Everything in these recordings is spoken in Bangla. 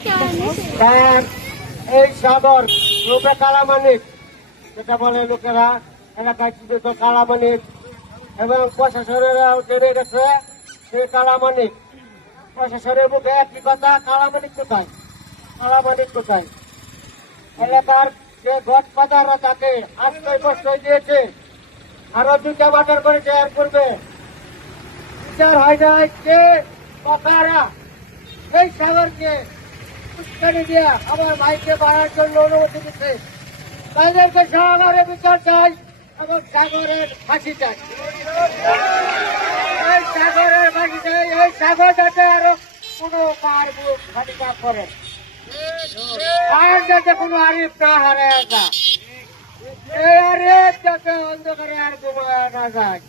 তার এই সাগর রূপে কালামানিক, যেটা বলে লোকেরা এলাকায় চিহ্নিত কালামানিক, এবং প্রশাসনেরাও জেনে গেছে সে কালামানিক। প্রশাসনের মুখে একই কথা, কালামানিক কোথায়, কালামানিক কোথায়। এলাকার যে গডফাদাররা তাকে আশ্রয় প্রশ্রয় দিয়েছে, আরো 2টা মার্ডার করেছে, এর পূর্বে বিচার হয় নাই। কে কারা এই সাগরকে উস্কানি দিয়া আমার ভাইকে বাড়ার জন্য অনুমতি দিচ্ছে, তাদেরকে সাগরের বিচার চাই এবং সাগরের ফাঁসি চাই। এই সাগরের ফাঁসি চাই, এই সাগর যাতে আরো কোনো কার বুক খালি না করে, আর যাতে কোনো আরিফ না হারায় যায়, এই আরিফ যাতে অন্ধকারে আর ঘুমায় না যায়।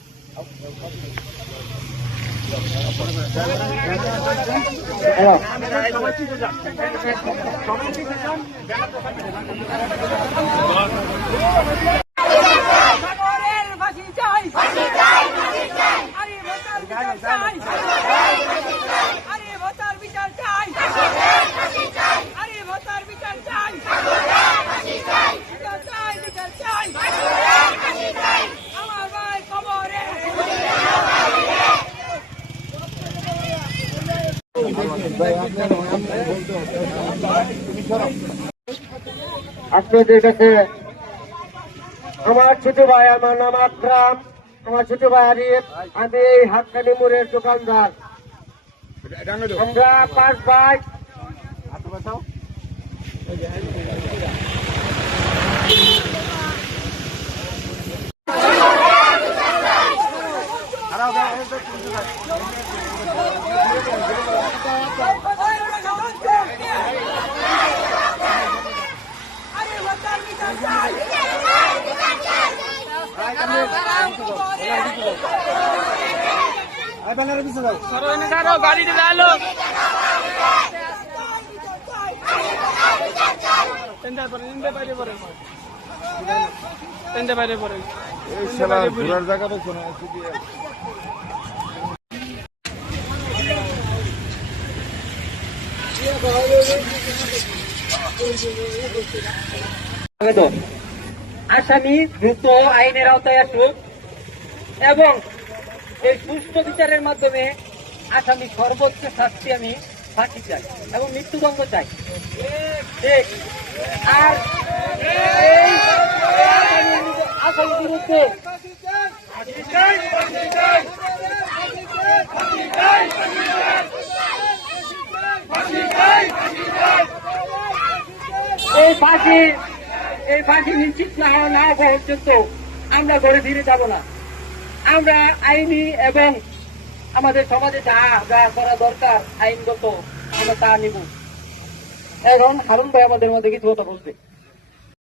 আপনাদের কাছে আমার ছোট ভাই, আমার নাম আকরাম, আমার ছোট ভাই আরিফ, আমি এই হাক্কানি মোড়ের দোকানদার। আমরা 5 ভাই, গাড়ি ডালো বাইরে পরে ঘোরার জায়গা পেয়েছে না। আসামি দ্রুত আইনের আওতায় আসুক এবং এই সুষ্ঠু বিচারের মাধ্যমে আসামি সর্বোচ্চ শাস্তি আমি ফাঁসি চাই এবং মৃত্যুদণ্ড চাই। আর এই আসামির বিরুদ্ধে এই ফাঁসি নিশ্চিত না হওয়া পর্যন্ত আমরা ঘরে ফিরে যাব না। আমরা আইনি এবং আমাদের সমাজে যা যা করা দরকার আইনগত আমরা তা নিব। এখন হারুন ভাই আমাদের মধ্যে কিছু কথা বলবে।